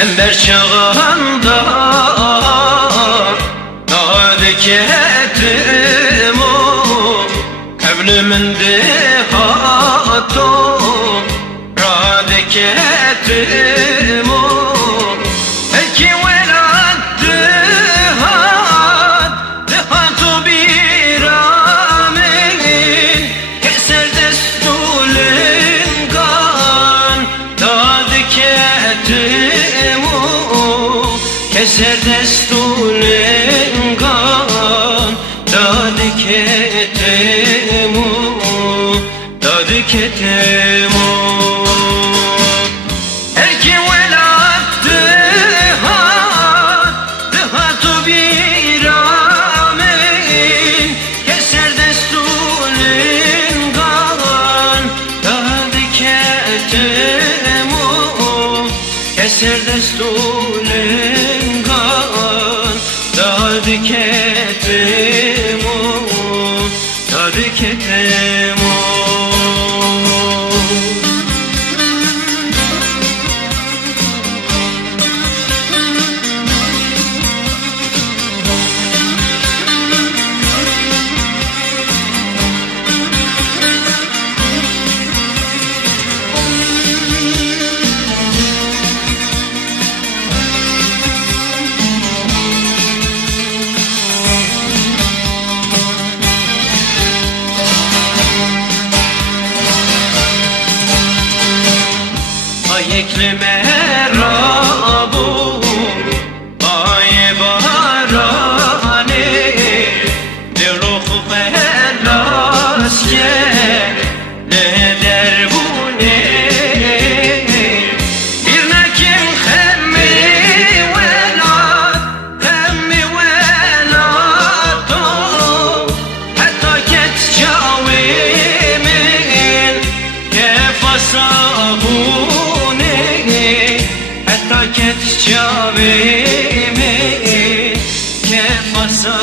Ember çağında Nadiketim o Evlimin dihato Radiketim o Eki velad dihat Dihatu biramin Keser destulin kan Nadiketim o Keser destulin kan Nadiketim o Nadiketim o Erki velad dihat Dihatu biramin Keser destulin kan Nadiketim o Keser destulin kan Nadiketim o Nadiketim o Ekli merabu Baye barane De ruhu felasye Ne derbune Bir nekim hemmi velad Hatta ket cavimin Kefasabu Ket cavimin kefasa